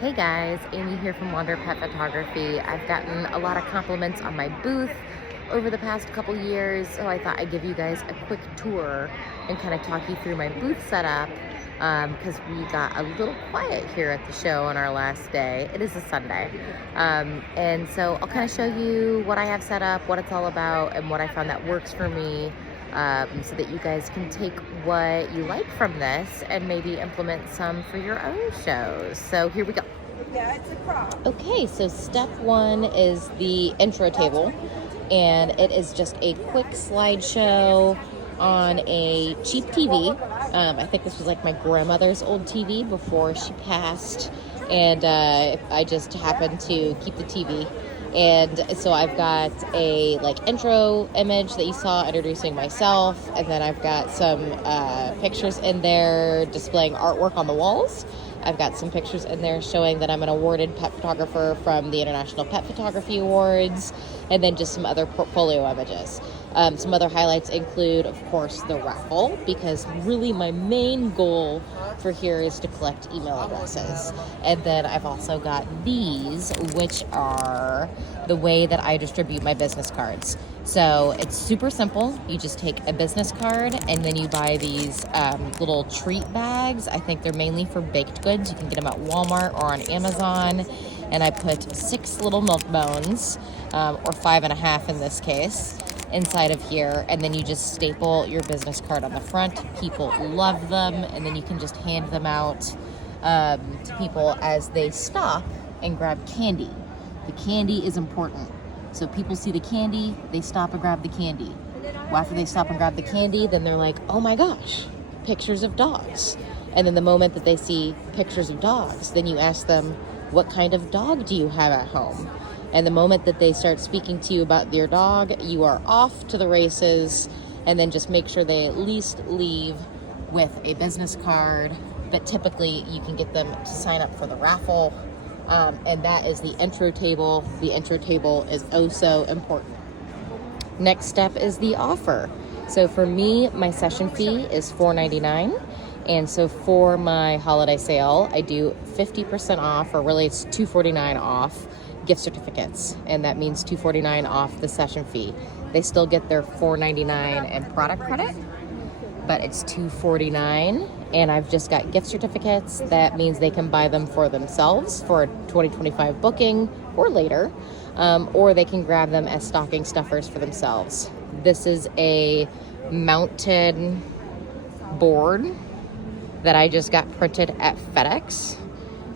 Hey guys, Amy here from Wander Pet Photography. I've gotten a lot of compliments on my booth over the past couple years, so I thought I'd give you guys a quick tour and kind of talk you through my booth setup because we got a little quiet here at the show on our last day. It is a Sunday. And so I'll kind of show you what I have set up, what it's all about, and what I found that works for me so that you guys can take what you like from this and maybe implement some for your own shows. So here we go. Yeah, it's a crop. Okay, so step one is the intro table, and it is just a quick slideshow on a cheap TV. I think this was like my grandmother's old TV before she passed, and I just happened to keep the TV. And so I've got a like intro image that you saw introducing myself, and then I've got some pictures in there displaying artwork on the walls. I've got some pictures in there showing that I'm an awarded pet photographer from the International Pet Photography Awards, and then just some other portfolio images. Some other highlights include, of course, the raffle, because really my main goal for here is to collect email addresses. And then I've also got these, which are the way that I distribute my business cards. So it's super simple. You just take a business card and then you buy these little treat bags. I think they're mainly for baked goods. You can get them at Walmart or on Amazon. And I put 6 little milk bones, or 5.5 in this case, inside of here, and then you just staple your business card on the front. People love them, and then you can just hand them out to people as they stop and grab candy. The candy is important. So people see the candy, they stop and grab the candy. Well, after they stop and grab the candy, then they're like, oh my gosh, pictures of dogs. And then the moment that they see pictures of dogs, then you ask them, what kind of dog do you have at home? And the moment that they start speaking to you about your dog, you are off to the races. And then just make sure they at least leave with a business card. But typically you can get them to sign up for the raffle. And that is the intro table. The intro table is oh so important. Next step is the offer. So for me, my session fee is $4.99. And so for my holiday sale, I do 50% off, or really it's $2.49 off gift certificates. And that means $2.49 off the session fee. They still get their $4.99 and product credit, but it's $2.49. And I've just got gift certificates. That means they can buy them for themselves for a 2025 booking or later, or they can grab them as stocking stuffers for themselves. This is a mounted board that I just got printed at FedEx,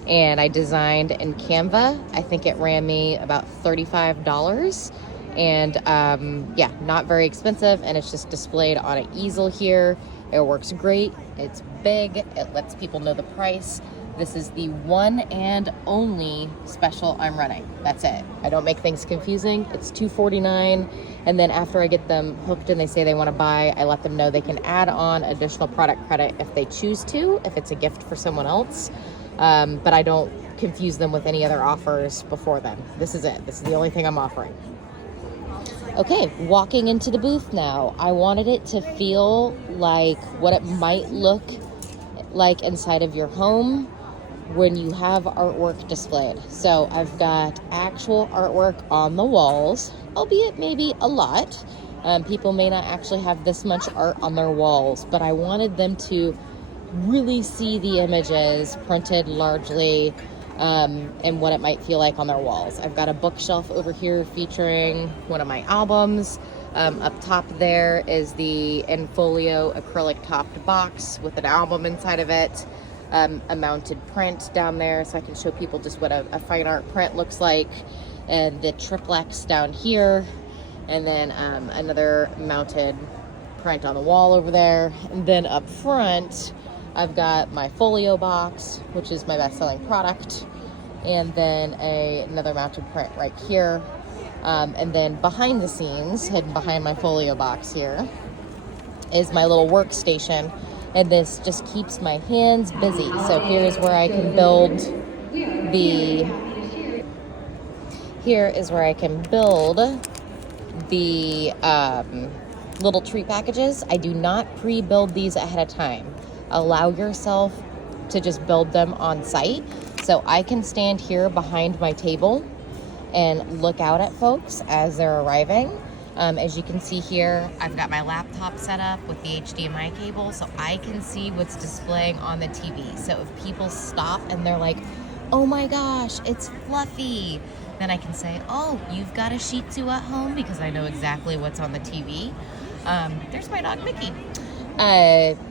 and I designed in Canva. I think it ran me about $35. And yeah, not very expensive, and it's just displayed on an easel here. It works great. It's big. It lets people know the price. This is the one and only special I'm running. That's it. I don't make things confusing. It's $2.49. And then after I get them hooked and they say they want to buy, I let them know they can add on additional product credit if they choose to, if it's a gift for someone else. But I don't confuse them with any other offers before then. This is it. This is the only thing I'm offering. Okay, walking into the booth now. I wanted it to feel like what it might look like inside of your home when you have artwork displayed. So I've got actual artwork on the walls, albeit maybe a lot. People may not actually have this much art on their walls, but I wanted them to really see the images printed largely and what it might feel like on their walls. I've got a bookshelf over here featuring one of my albums. Up top there is the Infolio acrylic topped box with an album inside of it. A mounted print down there so I can show people just what a fine art print looks like. And the triplex down here. And then another mounted print on the wall over there. And then up front, I've got my folio box, which is my best-selling product, and then another mounted print right here. And then behind the scenes, hidden behind my folio box here, is my little workstation, and this just keeps my hands busy. So here's where I can build the little treat packages. I do not pre-build these ahead of time. Allow yourself to just build them on site. So I can stand here behind my table and look out at folks as they're arriving. As you can see here, I've got my laptop set up with the HDMI cable, so I can see what's displaying on the TV. So if people stop and they're like, oh my gosh, it's Fluffy, then I can say, oh, you've got a Shih Tzu at home, because I know exactly what's on the TV. There's my dog Mickey.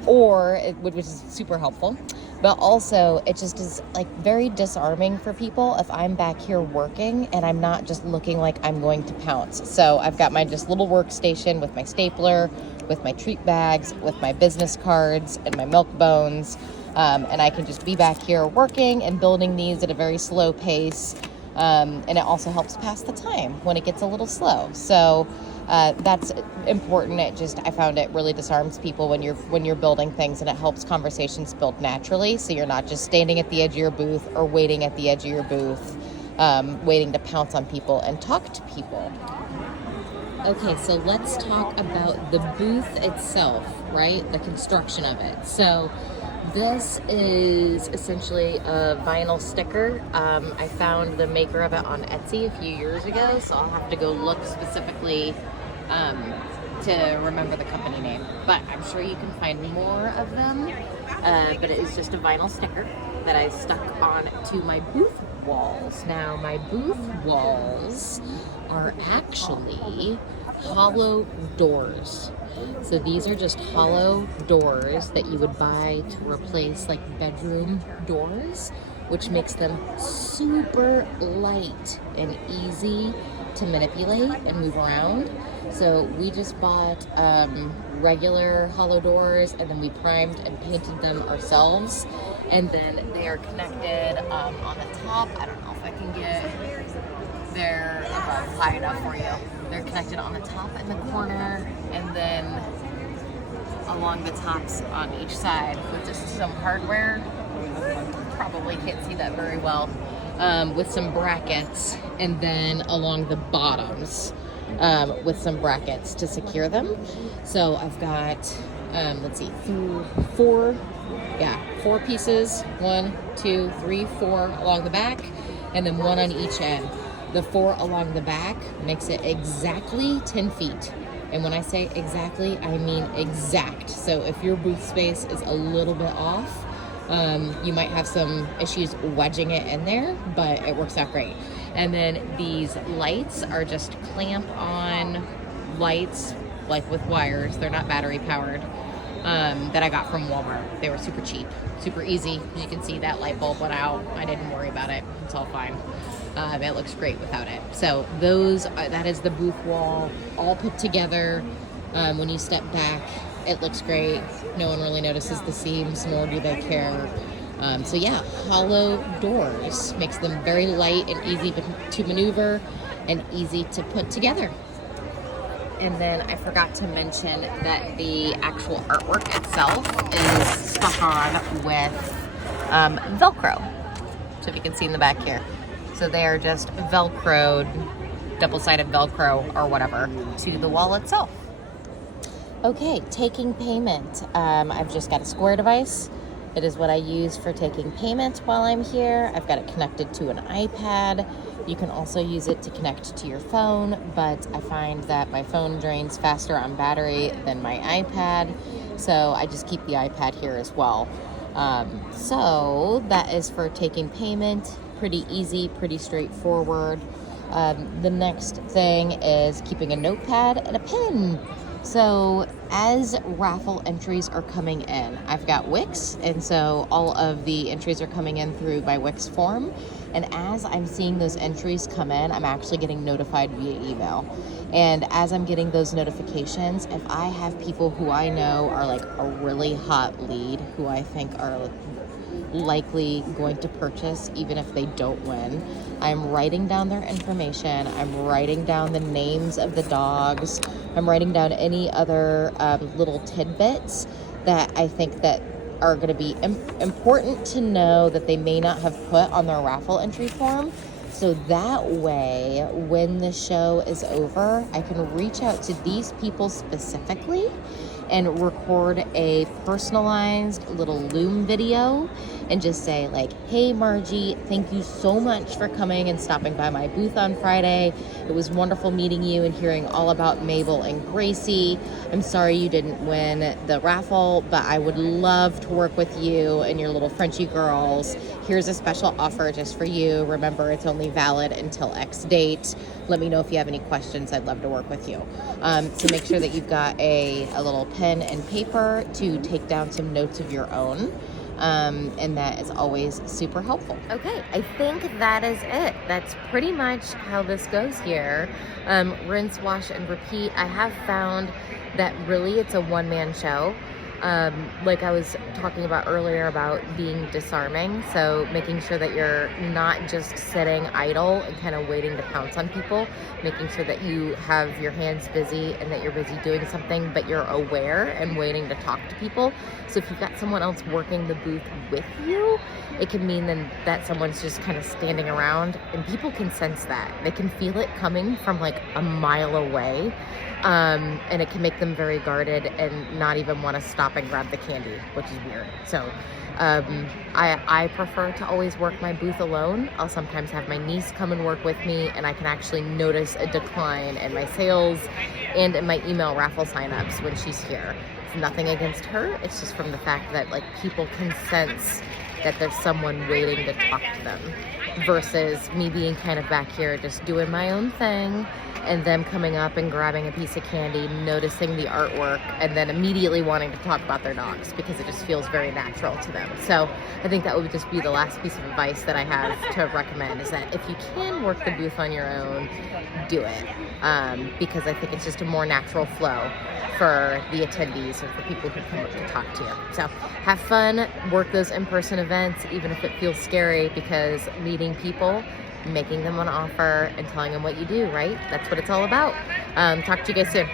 Which is super helpful. But also, it just is like very disarming for people if I'm back here working and I'm not just looking like I'm going to pounce. So I've got my just little workstation with my stapler, with my treat bags, with my business cards and my milk bones. And I can just be back here working and building these at a very slow pace. And it also helps pass the time when it gets a little slow. So that's important. I found it really disarms people when you're building things, and it helps conversations build naturally. So you're not just standing at the edge of your booth or waiting at the edge of your booth, waiting to pounce on people and talk to people. Okay, so let's talk about the booth itself, right? The construction of it. So this is essentially a vinyl sticker. I found the maker of it on Etsy a few years ago, so I'll have to go look specifically to remember the company name. But I'm sure you can find more of them. But it is just a vinyl sticker that I stuck on to my booth walls. Now, my booth walls are actually hollow doors. So these are just hollow doors that you would buy to replace like bedroom doors, which makes them super light and easy to manipulate and move around. So we just bought regular hollow doors, and then we primed and painted them ourselves. And then they are connected on the top. I don't know if I can get there high enough for you. They're connected on the top and the corner, and then along the tops on each side with just some hardware. Probably can't see that very well. With some brackets, and then along the bottoms with some brackets to secure them. So I've got, let's see, four pieces, 1, 2, 3, 4 along the back, and then 1 on each end. The 4 along the back makes it exactly 10 feet. And when I say exactly, I mean exact. So if your booth space is a little bit off, you might have some issues wedging it in there, but it works out great. And then these lights are just clamp-on lights, like with wires. They're not battery powered, that I got from Walmart. They were super cheap, super easy. As you can see, that light bulb went out. I didn't worry about it. It's all fine. It looks great without it. So that is the booth wall all put together. When you step back, it looks great. No one really notices the seams, nor do they care. So yeah, hollow doors makes them very light and easy to maneuver and easy to put together. And then I forgot to mention that the actual artwork itself is stuck on with Velcro. So if you can see in the back here. So they are just Velcroed, double-sided Velcro or whatever, to the wall itself. Okay, taking payment. I've just got a Square device. It is what I use for taking payment while I'm here. I've got it connected to an iPad. You can also use it to connect to your phone, but I find that my phone drains faster on battery than my iPad, so I just keep the iPad here as well. So that is for taking payment. Pretty easy, pretty straightforward. The next thing is keeping a notepad and a pen. So as raffle entries are coming in, I've got Wix, and so all of the entries are coming in through my Wix form. And as I'm seeing those entries come in, I'm actually getting notified via email. And as I'm getting those notifications, if I have people who I know are like a really hot lead, who I think are likely going to purchase even if they don't win, I'm writing down their information. I'm writing down the names of the dogs. I'm writing down any other little tidbits that I think that are going to be important to know that they may not have put on their raffle entry form. So that way, when the show is over, I can reach out to these people specifically and record a personalized little Loom video and just say like, hey Margie, thank you so much for coming and stopping by my booth on Friday. It was wonderful meeting you and hearing all about Mabel and Gracie. I'm sorry you didn't win the raffle, but I would love to work with you and your little Frenchie girls. Here's a special offer just for you. Remember, it's only valid until X date. Let me know if you have any questions. I'd love to work with you. So make sure that you've got a little pen and paper to take down some notes of your own. And that is always super helpful. Okay, I think that is it. That's pretty much how this goes here. Rinse, wash, and repeat. I have found that really it's a one-man show. Like I was talking about earlier about being disarming, so making sure that you're not just sitting idle and kind of waiting to pounce on people, making sure that you have your hands busy and that you're busy doing something, but you're aware and waiting to talk to people. So if you've got someone else working the booth with you, it can mean then that someone's just kind of standing around, and people can sense that. They can feel it coming from like a mile away. And it can make them very guarded and not even want to stop and grab the candy, which is weird. So I prefer to always work my booth alone. I'll sometimes have my niece come and work with me, and I can actually notice a decline in my sales and in my email raffle signups when she's here. It's nothing against her. It's just from the fact that like people can sense that there's someone waiting to talk to them versus me being kind of back here just doing my own thing and them coming up and grabbing a piece of candy, noticing the artwork, and then immediately wanting to talk about their dogs because it just feels very natural to them. So I think that would just be the last piece of advice that I have to recommend, is that if you can work the booth on your own, do it. Because I think it's just a more natural flow for the attendees or for people who come up to talk to you. So have fun, work those in-person events, even if it feels scary, because meeting people, making them an offer, and telling them what you do, right? That's what it's all about. Talk to you guys soon.